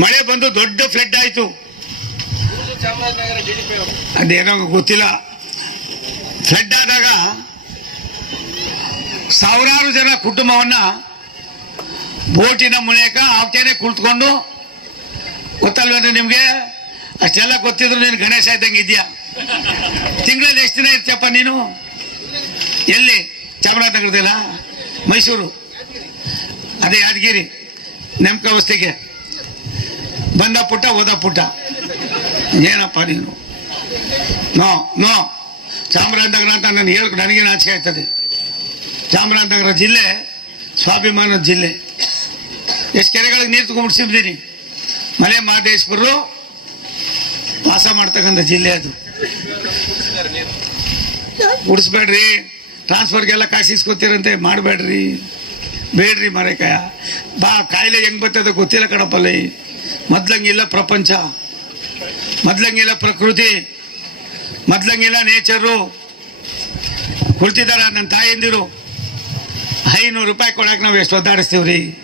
ಮಳೆ ಬಂದು ದೊಡ್ಡ ಫ್ಲಡ್ ಆಯ್ತು. ಅದೇನೋ ಗೊತ್ತಿಲ್ಲ. ಫ್ಲಡ್ ಆದಾಗ ಸಾವಿರಾರು ಜನ ಕುಟುಂಬವನ್ನ ಬೋಟಿನ ಮುನೇಕ ಅವತ್ತೇನೆ ಕುಳಿತುಕೊಂಡು ಗೊತ್ತಲ್ವೇನ್ರಿ ನಿಮಗೆ? ಅಷ್ಟೆಲ್ಲ ಗೊತ್ತಿದ್ರು ನೀನು ಗಣೇಶ ಇದ್ದಂಗೆ ಇದೆಯಾ ತಿಂಗಳಲ್ಲಿ ಎಷ್ಟು ದಿನ ಇರ್ತೀಯಪ್ಪ ನೀನು? ಎಲ್ಲಿ? ಚಾಮರಾಜನಗರದಲ್ಲ? ಮೈಸೂರು? ಅದೇ ಯಾದಗಿರಿ. ನೆಮ್ಕವಸ್ತಿಗೆ ಬಂದ ಪುಟ್ಟ, ಹೋದ ಪುಟ್ಟ. ಏನಪ್ಪ ನೀನು? No no. ಚಾಮರಾಜನಗರ ಅಂತ ನಾನು ಹೇಳ ನನಗೆ ನಾಚಿಕೆ ಆಯ್ತದೆ? ಚಾಮರಾಜನಗರ ಜಿಲ್ಲೆ ಸ್ವಾಭಿಮಾನದ ಜಿಲ್ಲೆ. ಎಷ್ಟು ಕೆರೆಗಳಿಗೆ ನೀರು ತಗೊಂಡ್ಬಿಡ್ಸಿದ್ದೀನಿ ಮಲೆ ಮಹದೇಶ್ವರರು ವಾಸ ಮಾಡ್ತಕ್ಕಂಥ ಜಿಲ್ಲೆ ಅದು. ಉಡಿಸ್ಬೇಡ್ರಿ. ಟ್ರಾನ್ಸ್ಫರ್ಗೆಲ್ಲ ಕಾಸು ಇಸ್ಕೊತೀರಂತೆ ಮಾಡಬೇಡ್ರಿ. ಬೇಡ್ರಿ ಮರೆಕಾಯ. ಬಾ, ಕಾಯಿಲೆ ಹೆಂಗ್ ಬರ್ತದೆ ಗೊತ್ತಿಲ್ಲ ಕಣಪ್ಪಲ್ಲಿ. ಮೊದ್ಲಂಗಿಲ್ಲ ಪ್ರಪಂಚ. ಮೊದ್ಲಂಗಿಲ್ಲ ಪ್ರಕೃತಿ. ಮೊದ್ಲಂಗಿಲ್ಲ ನೇಚರು. ಕುಳ್ತಿದಾರ ನನ್ನ ತಾಯಿಂದಿರು? ಐನೂರು ರೂಪಾಯಿ ಕೊಡಕ್ಕೆ ನಾವು ಎಷ್ಟು ಒದ್ದಾಡಿಸ್ತೀವ್ರಿ?